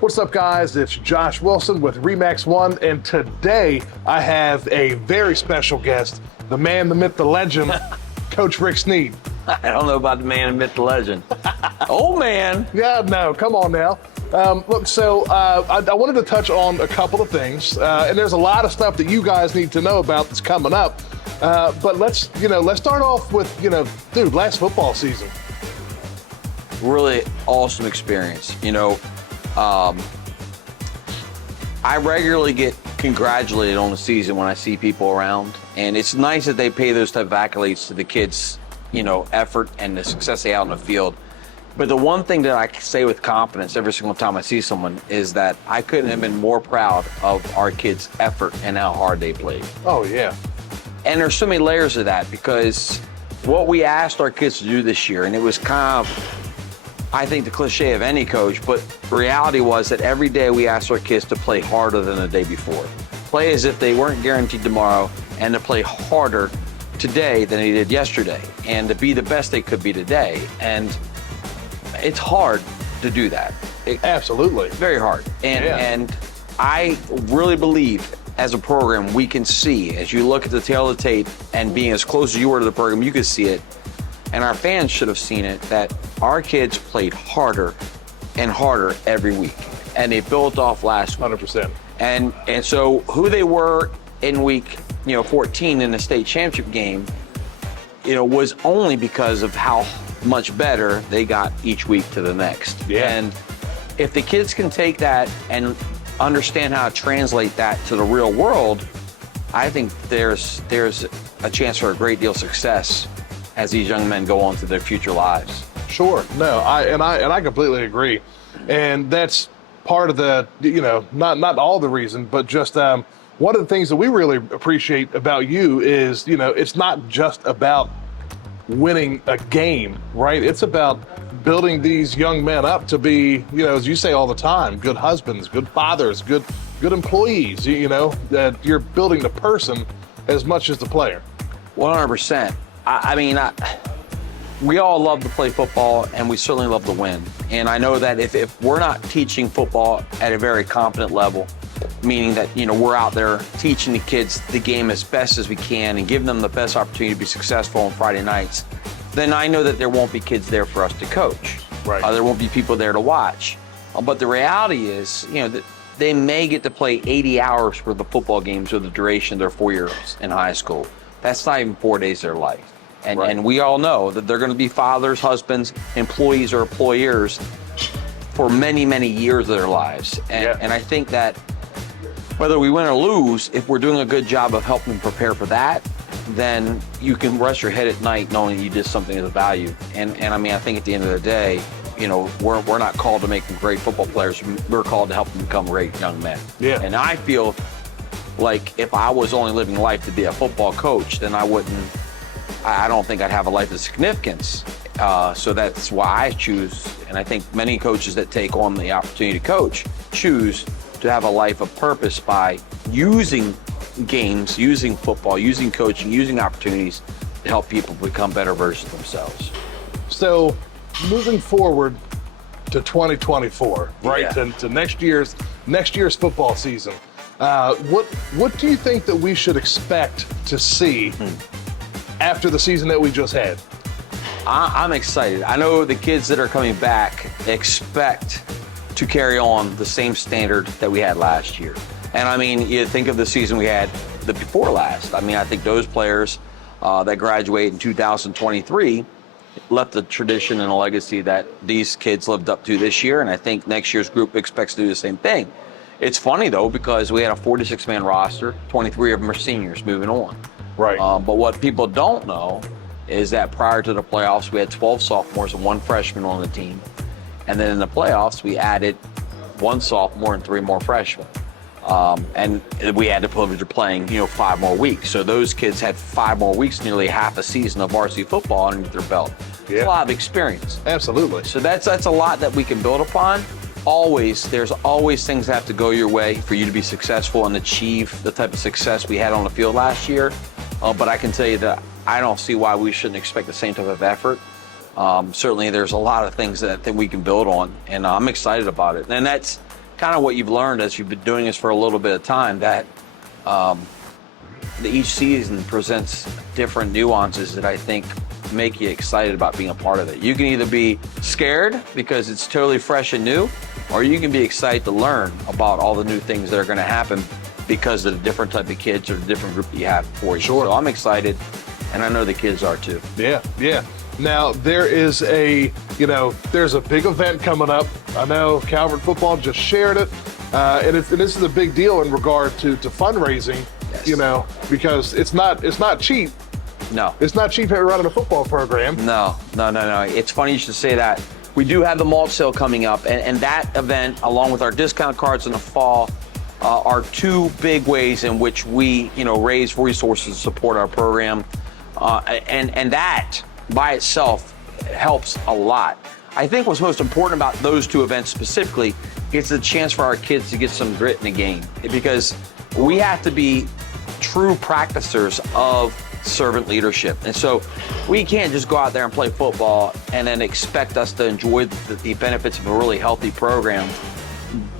What's up, guys? It's Josh Wilson with Remax One, and today I have a very special guest, the man, the myth, the legend, Coach Sneade. I don't know about the man, the myth, the legend. Old man. Yeah, no, come on now. Look, so I wanted to touch on a couple of things, and there's a lot of stuff that you guys need to know about that's coming up. But let's start off with, dude, last football season. Really awesome experience. I regularly get congratulated on the season when I see people around, and it's nice that they pay those type of accolades to the kids' effort and the success they have on the field. But the one thing that I can say with confidence every single time I see someone is that I couldn't have been more proud of our kids' effort and how hard they played. Oh, yeah. And there's so many layers of that, because what we asked our kids to do this year, and it was kind of, I think, the cliche of any coach, but the reality was that every day we asked our kids to play harder than the day before. Play as if they weren't guaranteed tomorrow, and to play harder today than they did yesterday, and to be the best they could be today. And it's hard to do that. Absolutely. Very hard. And I really believe as a program, we can see, as you look at the tail of the tape and being as close as you were to the program, you could see it. And our fans should have seen it, that our kids played harder and harder every week. And they built off last week. 100%. And so who they were in week 14 in the state championship game, was only because of how much better they got each week to the next. Yeah. And if the kids can take that and understand how to translate that to the real world, I think there's a chance for a great deal of success as these young men go on to their future lives. Sure. No, I completely agree. And that's part of the, not all the reason, but just one of the things that we really appreciate about you is, it's not just about winning a game, right? It's about building these young men up to be, as you say all the time, good husbands, good fathers, good employees, that you're building the person as much as the player. 100%. We all love to play football, and we certainly love to win. And I know that if we're not teaching football at a very competent level, meaning that, we're out there teaching the kids the game as best as we can and giving them the best opportunity to be successful on Friday nights, then I know that there won't be kids there for us to coach. Right. There won't be people there to watch. But the reality is, that they may get to play 80 hours for the football games or the duration of their 4 years in high school. That's not even 4 days of their life. And we all know that they're going to be fathers, husbands, employees, or employers for many, many years of their lives. And I think that whether we win or lose, if we're doing a good job of helping them prepare for that, then you can rest your head at night knowing you did something of value. And I think at the end of the day, we're not called to make them great football players. We're called to help them become great young men. Yeah. And I feel like if I was only living life to be a football coach, then I don't think I'd have a life of significance. So that's why I choose, and I think many coaches that take on the opportunity to coach choose to have a life of purpose by using games, using football, using coaching, using opportunities to help people become better versions of themselves. So moving forward to 2024, right? Yeah. To next year's football season, what do you think that we should expect to see after the season that we just had? I'm excited. I know the kids that are coming back expect to carry on the same standard that we had last year. And you think of the season we had the before last. I think those players that graduate in 2023 left a tradition and a legacy that these kids lived up to this year, and I think next year's group expects to do the same thing. It's funny, though, because we had a 46-man roster, 23 of them are seniors moving on. Right. But what people don't know is that prior to the playoffs, we had 12 sophomores and 1 freshman on the team. And then in the playoffs, we added 1 sophomore and 3 more freshmen. And we had the privilege of playing, 5 more weeks. So those kids had 5 more weeks, nearly half a season of varsity football underneath their belt. Yeah. It's a lot of experience. Absolutely. So that's a lot that we can build upon. There's always things that have to go your way for you to be successful and achieve the type of success we had on the field last year. But I can tell you that I don't see why we shouldn't expect the same type of effort. Certainly there's a lot of things that we can build on, and I'm excited about it. And that's kind of what you've learned as you've been doing this for a little bit of time, that each season presents different nuances that I think make you excited about being a part of it. You can either be scared because it's totally fresh and new, or you can be excited to learn about all the new things that are going to happen because of the different type of kids or the different group that you have for you. Sure. So I'm excited, and I know the kids are too. Yeah, yeah. Now, there's a big event coming up. I know Calvert Football just shared it, and this is a big deal in regard to fundraising, Yes. Because it's not cheap. No. It's not cheap running a football program. No. It's funny you should say that. We do have the mulch sale coming up, and that event, along with our discount cards in the fall, are two big ways in which we, raise resources to support our program, and that by itself helps a lot. I think what's most important about those two events specifically is the chance for our kids to get some grit in the game, because we have to be true practicers of servant leadership. And so we can't just go out there and play football and then expect us to enjoy the benefits of a really healthy program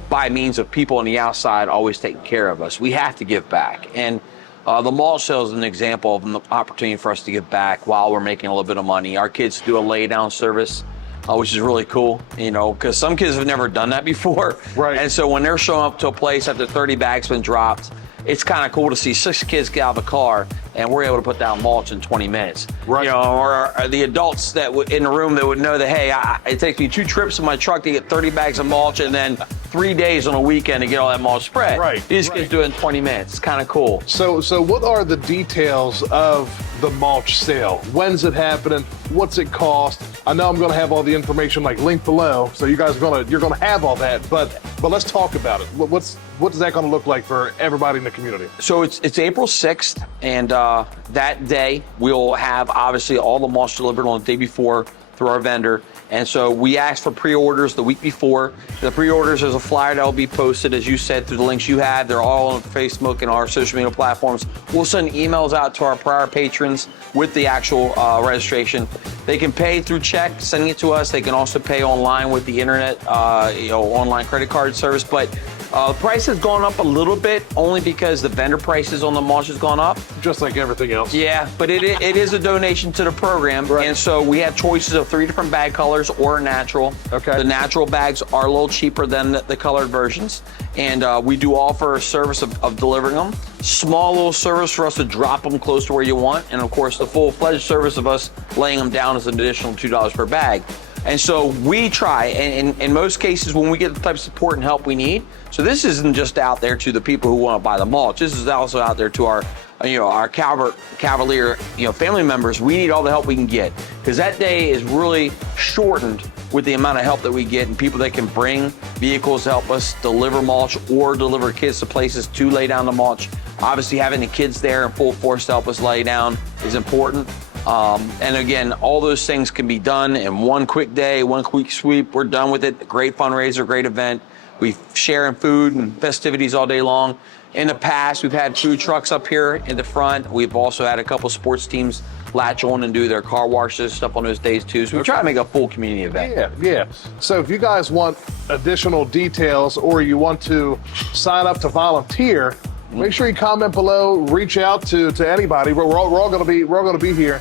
by means of people on the outside always taking care of us. We have to give back. And the mulch sale is an example of an opportunity for us to give back while we're making a little bit of money. Our kids do a lay down service, which is really cool, because some kids have never done that before. Right. And so when they're showing up to a place after 30 bags been dropped, it's kind of cool to see 6 kids get out of the car and we're able to put down mulch in 20 minutes. Right. Or the adults that in the room that would know that, hey, it takes me 2 trips in my truck to get 30 bags of mulch and then 3 days on a weekend to get all that mulch spread. Right. These kids do it in 20 minutes. It's kind of cool. So what are the details of the mulch sale? When's it happening? What's it cost? I know I'm going to have all the information linked below, so you guys you're going to have all that. But let's talk about it. What's that going to look like for everybody in the community? So it's April 6th, and that day we'll have obviously all the mulch delivered on the day before through our vendor. And so we ask for pre-orders the week before. The pre-orders, there's a flyer that will be posted, as you said, through the links you have. They're all on Facebook and our social media platforms. We'll send emails out to our prior patrons with the actual registration. They can pay through check, sending it to us. They can also pay online with the internet, online credit card service. But the price has gone up a little bit, only because the vendor prices on the mulch has gone up. Just like everything else. Yeah, but it is a donation to the program. Right. And so we have choices of 3 different bag colors or natural. Okay. The natural bags are a little cheaper than the colored versions. And we do offer a service of delivering them. Small little service for us to drop them close to where you want. And of course, the full-fledged service of us laying them down is an additional $2 per bag. And so we try, and in most cases, when we get the type of support and help we need, so this isn't just out there to the people who want to buy the mulch. This is also out there to our Cavalier, family members. We need all the help we can get, because that day is really shortened with the amount of help that we get and people that can bring vehicles to help us deliver mulch or deliver kids to places to lay down the mulch. Obviously, having the kids there in full force to help us lay down is important. And again, all those things can be done in one quick day, one quick sweep. We're done with it. Great fundraiser, great event. We share in food and festivities all day long. In the past, we've had food trucks up here in the front. We've also had a couple sports teams latch on and do their car washes, stuff on those days too. So we try to make a full community event. Yeah. So if you guys want additional details or you want to sign up to volunteer, make sure you comment below, reach out to anybody. We're all going to be here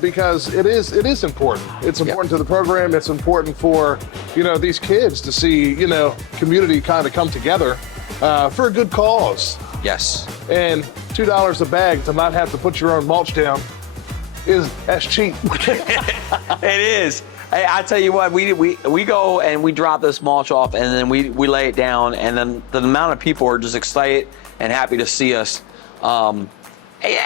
because it is important. It's important to the program. It's important for these kids to see community kind of come together for a good cause. Yes. And $2 a bag to not have to put your own mulch down that's cheap. It is. Hey, I tell you what, we go and we drop this mulch off, and then we lay it down, and then the amount of people are just excited and happy to see us. And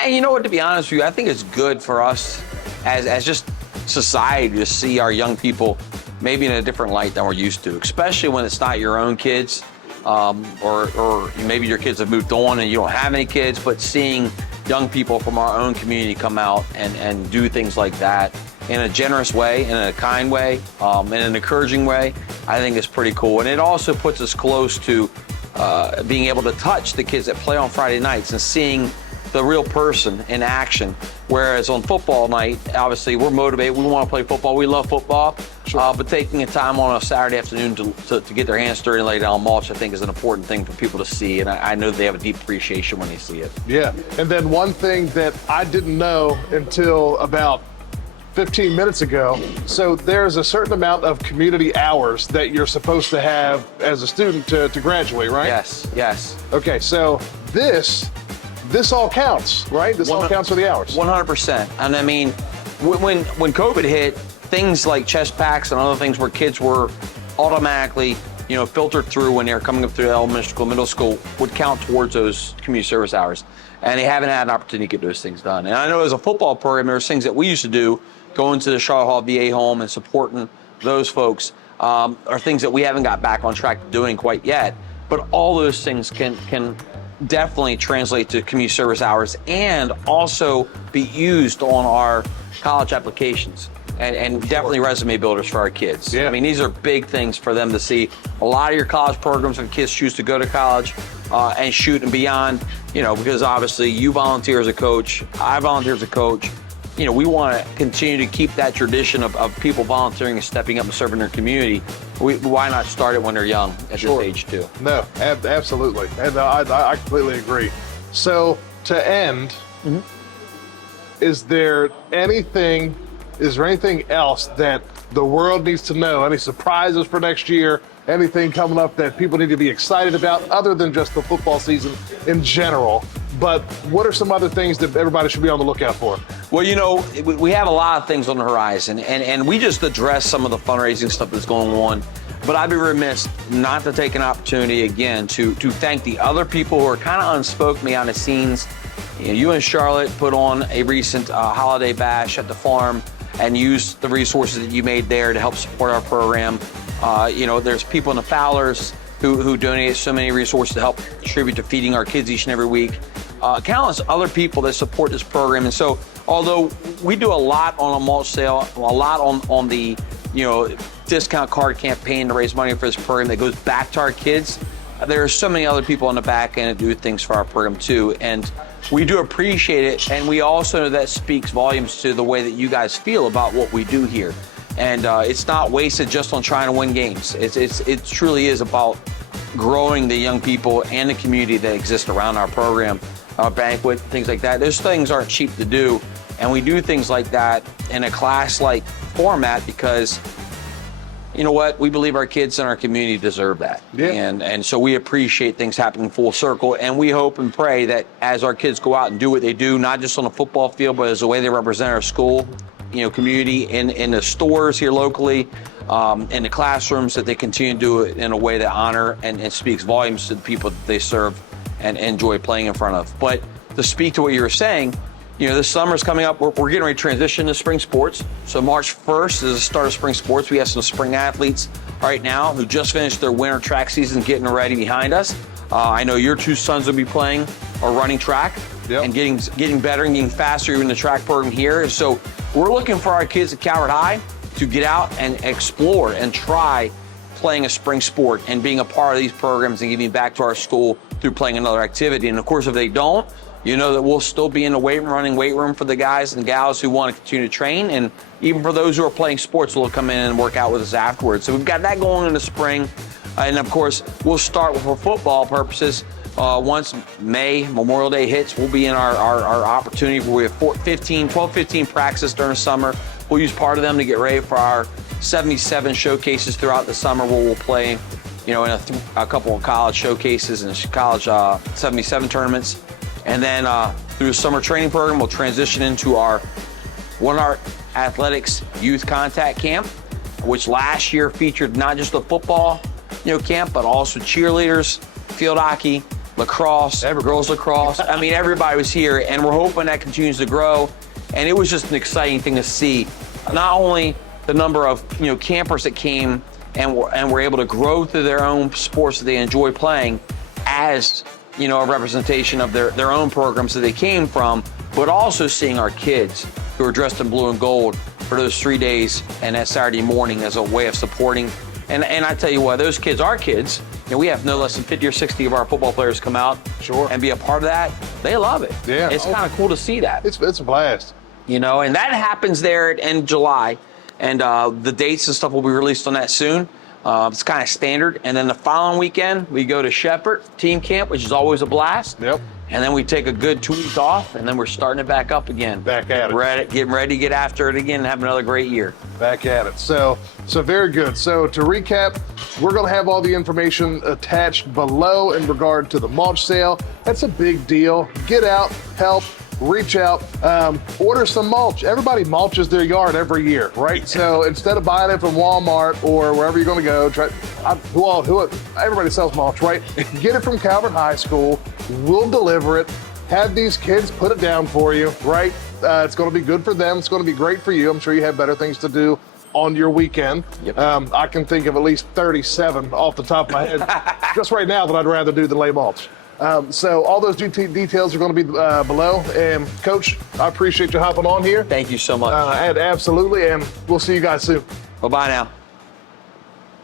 you know what, to be honest with you, I think it's good for us as just society to see our young people maybe in a different light than we're used to, especially when it's not your own kids, or maybe your kids have moved on and you don't have any kids, but seeing young people from our own community come out and do things like that in a generous way, in a kind way, in an encouraging way, I think is pretty cool. And it also puts us close to being able to touch the kids that play on Friday nights and seeing the real person in action. Whereas on football night, obviously we're motivated, we want to play football, we love football, Sure. But taking a time on a Saturday afternoon to get their hands dirty and lay down mulch, I think is an important thing for people to see. And I know they have a deep appreciation when they see it. Yeah. And then one thing that I didn't know until about 15 minutes ago. So there's a certain amount of community hours that you're supposed to have as a student to graduate, right? Yes. Okay, so this all counts, right? This all counts for the hours. 100%. And I mean, when COVID hit, things like chest packs and other things where kids were automatically, filtered through when they were coming up through elementary school, middle school, would count towards those community service hours. And they haven't had an opportunity to get those things done. And I know as a football program, there's things that we used to do, going to the Charlotte Hall VA home and supporting those folks, are things that we haven't got back on track doing quite yet. But all those things can definitely translate to community service hours and also be used on our college applications. And definitely resume builders for our kids. Yeah. I mean, these are big things for them to see. A lot of your college programs, when kids choose to go to college and shoot and beyond, because obviously you volunteer as a coach, I volunteer as a coach. We want to continue to keep that tradition of people volunteering and stepping up and serving their community. Why not start it when they're young at this age too? No, absolutely. And I completely agree. So to end, is there anything else that the world needs to know? Any surprises for next year? Anything coming up that people need to be excited about other than just the football season in general? But what are some other things that everybody should be on the lookout for? Well, we have a lot of things on the horizon, and we just addressed some of the fundraising stuff that's going on. But I'd be remiss not to take an opportunity again to thank the other people who are kind of unspoken behind the scenes. You and Charlotte put on a recent holiday bash at the farm and used the resources that you made there to help support our program. There's people in the Fowlers who donated so many resources to help contribute to feeding our kids each and every week. Countless other people that support this program. And so, although we do a lot on a mulch sale, a lot on the discount card campaign to raise money for this program that goes back to our kids, there are so many other people on the back end that do things for our program too. And we do appreciate it, and we also know that speaks volumes to the way that you guys feel about what we do here. And it's not wasted just on trying to win games. It truly is about growing the young people and the community that exists around our program, our banquet, things like that. Those things aren't cheap to do, and we do things like that in a class-like format because, you know what, we believe our kids and our community deserve that. Yeah. And so we appreciate things happening full circle, and we hope and pray that as our kids go out and do what they do, not just on the football field, but as the way they represent our school, community in the stores here locally, in the classrooms, that they continue to do it in a way that honor and speaks volumes to the people that they serve and enjoy playing in front of. But to speak to what you were saying, this summer's coming up. We're getting ready to transition to spring sports. So March 1st is the start of spring sports. We have some spring athletes right now who just finished their winter track season getting ready behind us. I know your two sons will be playing or running track. Yep. And getting better and getting faster in the track program here. So we're looking for our kids at Calvert High to get out and explore and try playing a spring sport and being a part of these programs and giving back to our school through playing another activity. And of course, if they don't, that we'll still be in the running weight room for the guys and gals who want to continue to train. And even for those who are playing sports, they'll come in and work out with us afterwards. So we've got that going in the spring. And of course, we'll start with, for football purposes, once Memorial Day hits, we'll be in our opportunity where we have 12-15 practices during the summer. We'll use part of them to get ready for our 77 showcases throughout the summer, where we'll play, in a couple of college showcases and college 77 tournaments. And then through the summer training program, we'll transition into our One Art Athletics Youth Contact Camp, which last year featured not just the football camp, but also cheerleaders, field hockey, lacrosse, girls lacrosse. I mean, everybody was here, and we're hoping that continues to grow. And it was just an exciting thing to see, not only the number of campers that came and were able to grow through their own sports that they enjoy playing, as a representation of their own programs that they came from, but also seeing our kids who are dressed in blue and gold for those 3 days and that Saturday morning as a way of supporting. And I tell you what, those kids, our kids, we have no less than 50 or 60 of our football players come out and be a part of that. They love it. Yeah. It's kind of cool to see that. It's a blast. And that happens there in July. And the dates and stuff will be released on that soon. It's kind of standard. And then the following weekend, we go to Shepherd Team Camp, which is always a blast. Yep. And then we take a good 2 weeks off, and then we're starting it back up again. Back at it. Getting ready to get after it again and have another great year. Back at it. So very good. So to recap, we're going to have all the information attached below in regard to the mulch sale. That's a big deal. Get out, help, reach out, order some mulch. Everybody mulches their yard every year, right? So instead of buying it from Walmart or wherever you're going to go, everybody sells mulch, right? Get it from Calvert High School. We'll deliver it. Have these kids put it down for you, right? It's going to be good for them. It's going to be great for you. I'm sure you have better things to do on your weekend. Yep. I can think of at least 37 off the top of my head just right now that I'd rather do than lay mulch. So all those details are going to be below. And Coach, I appreciate you hopping on here. Thank you so much. And absolutely. And we'll see you guys soon. Bye-bye now.